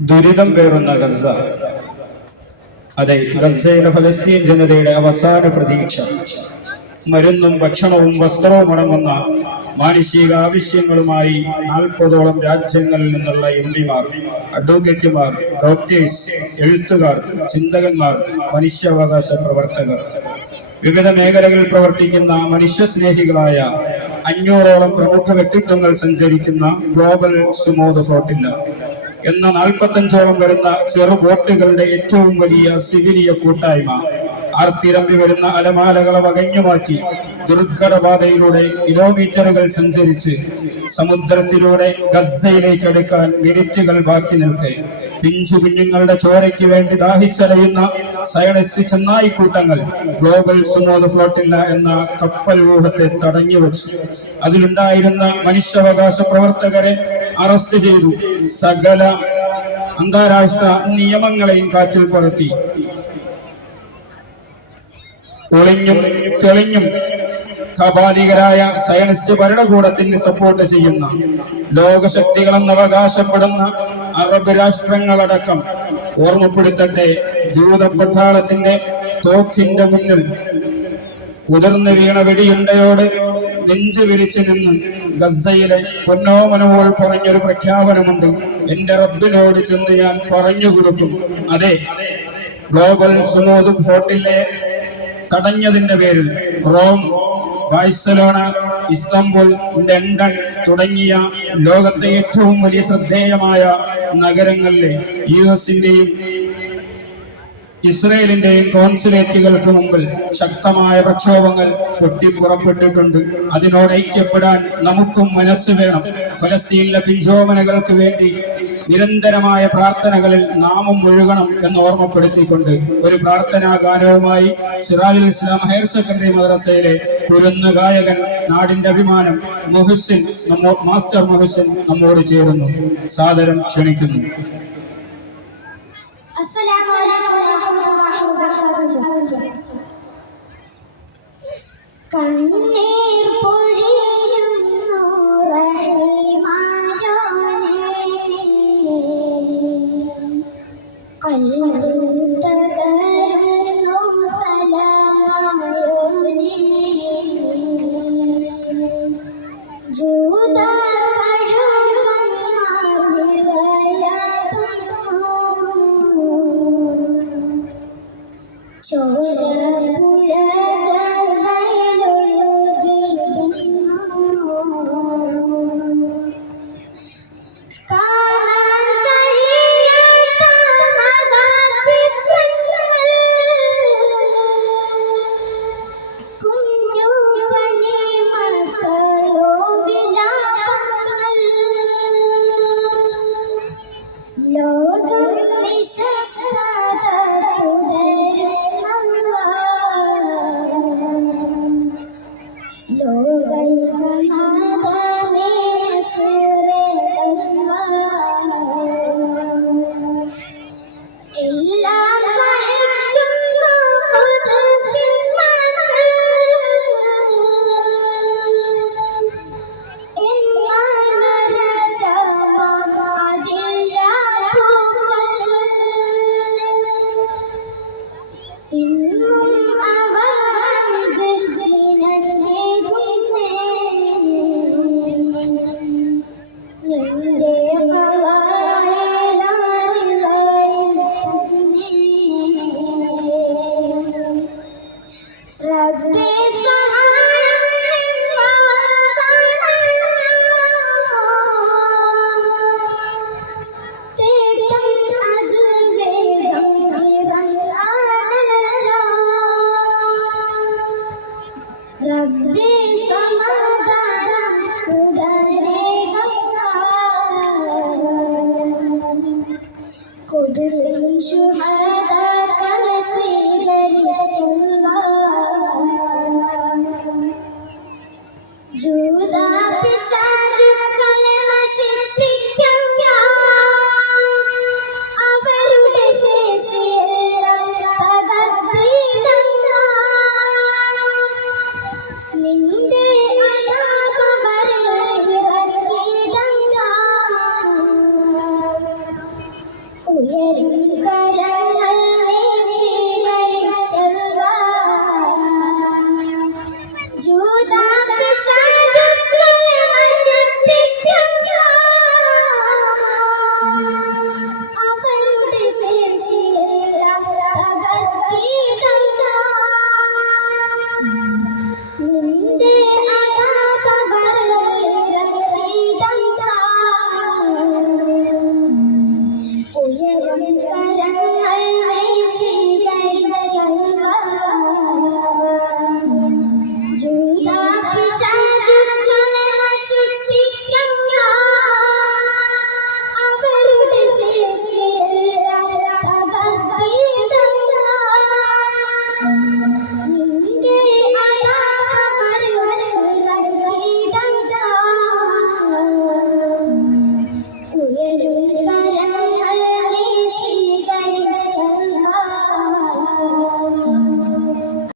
ദുരിതം പേറുന്ന ഗസ. അതെ, ഗസയിലെ ഫലസ്തീൻ ജനതയുടെ അവസാന പ്രതീക്ഷ. മരുന്നും ഭക്ഷണവും വസ്ത്രവും അടങ്ങുന്ന മാനുഷിക ആവശ്യങ്ങളുമായി 40ഓളം രാജ്യങ്ങളിൽ നിന്നുള്ള എംപിമാർ, അഡ്വക്കേറ്റുമാർ, ഡോക്ടേഴ്സ്, എഴുത്തുകാർ, ചിന്തകന്മാർ, മനുഷ്യാവകാശ പ്രവർത്തകർ, വിവിധ മേഖലകളിൽ പ്രവർത്തിക്കുന്ന മനുഷ്യസ്നേഹികളായ 500ഓളം പ്രമുഖ വ്യക്തിത്വങ്ങൾ സഞ്ചരിക്കുന്ന ഗ്ലോബൽ സുമോദ് ഫ്ലോട്ടില്ല എന്ന 45ഓളം വരുന്ന ചെറു ബോട്ടുകളുടെ ഏറ്റവും വലിയ സിവിലിയ കൂട്ടായ്മ ആർത്തിരമ്പി വരുന്ന അലമാലകളെ വകഞ്ഞുമാറ്റി ദുർഘടപാതയിലൂടെ കിലോമീറ്ററുകൾ സഞ്ചരിച്ച് സമുദ്രത്തിലൂടെ ഗസയിലേക്ക് അടുക്കാൻ മിനിറ്റുകൾ ബാക്കി നിൽക്കെ പിഞ്ചു കുഞ്ഞുങ്ങളുടെ ചോരയ്ക്ക് വേണ്ടി ദാഹിച്ചലയുന്ന സയനിസ്റ്റ് ചെന്നായിക്കൂട്ടങ്ങൾ ഗ്ലോബൽ സുമോദ് ഫ്ലോട്ടില്ല എന്ന കപ്പൽ വ്യൂഹത്തെ തടഞ്ഞു വെച്ചു. അതിലുണ്ടായിരുന്ന മനുഷ്യാവകാശ പ്രവർത്തകരെ അറസ്റ്റ് ചെയ്തു. സകല അന്താരാഷ്ട്ര നിയമങ്ങളെയും കാറ്റിൽ പറത്തി. ഒളിഞ്ഞും തെളിഞ്ഞും കപാലികരായ സയനിസ്റ്റ് ഭരണകൂടത്തിന് സപ്പോർട്ട് ചെയ്യുന്ന ലോകശക്തികളെന്ന് അവകാശപ്പെടുന്ന അറബ് രാഷ്ട്രങ്ങളടക്കം ഓർമ്മപ്പെടുത്തട്ടെ, ജൂത പട്ടാളത്തിന്റെ തോക്കിന്റെ മുന്നിൽ ഉതിർന്നു വീണ വെടിയുണ്ടയോട് നെഞ്ചു വിരിച്ചു നിന്ന് ഗസയിലെ പൊന്നോമനവോൾ പറഞ്ഞൊരു പ്രഖ്യാപനമുണ്ട്. എന്റെ റബ്ബിനോട് ചെന്ന് ഞാൻ പറഞ്ഞു കൊടുക്കും. അതെ, ഗ്ലോബൽ സുമോദ് ഫ്ലോട്ടിലെ തടഞ്ഞതിന്റെ പേരിൽ റോം, ബാഴ്സലോണ, ഇസ്താംബുൾ, ലണ്ടൻ തുടങ്ങിയ ലോകത്തെ ഏറ്റവും വലിയ ശ്രദ്ധേയമായ നഗരങ്ങളിലെ യുഎസിന്റെയും ഇസ്രയേലിന്റെയും കോൺസുലേറ്റുകൾക്ക് മുമ്പിൽ ശക്തമായ പ്രക്ഷോഭങ്ങൾ പൊട്ടിപ്പുറപ്പെട്ടിട്ടുണ്ട്. അതിനോട് ഐക്യപ്പെടാൻ നമുക്കും മനസ്സ് വേണം. ഫലസ്തീനിലെ പിഞ്ചോമനകൾക്ക് വേണ്ടി നിരന്തരമായ പ്രാർത്ഥനകളിൽ നാമും മുഴുകണം എന്ന് ഓർമ്മപ്പെടുത്തിക്കൊണ്ട് ഒരു പ്രാർത്ഥനാ ഗാനവുമായി സിറാജുൽ ഇസ്ലാം ഹയർ സെക്കൻഡറി മദ്രസയിലെ കുരുന്ന് ഗായകൻ, നാടിന്റെ അഭിമാനം മുഹസിൻ, മാസ്റ്റർ മുഹസിൻ നമ്മോട് ചേരുന്നു. സാദരം ക്ഷണിക്കുന്നു. കണ്ണീർ പൊഴിയുന്നു റഹീമായോനേ, ഖൽബ് തകരുന്നു സലാമായോനേ, ജൂത കഴുകന്മാർ വിളയാടുന്നു, ചോരപ്പുഴ ഉയരും കരം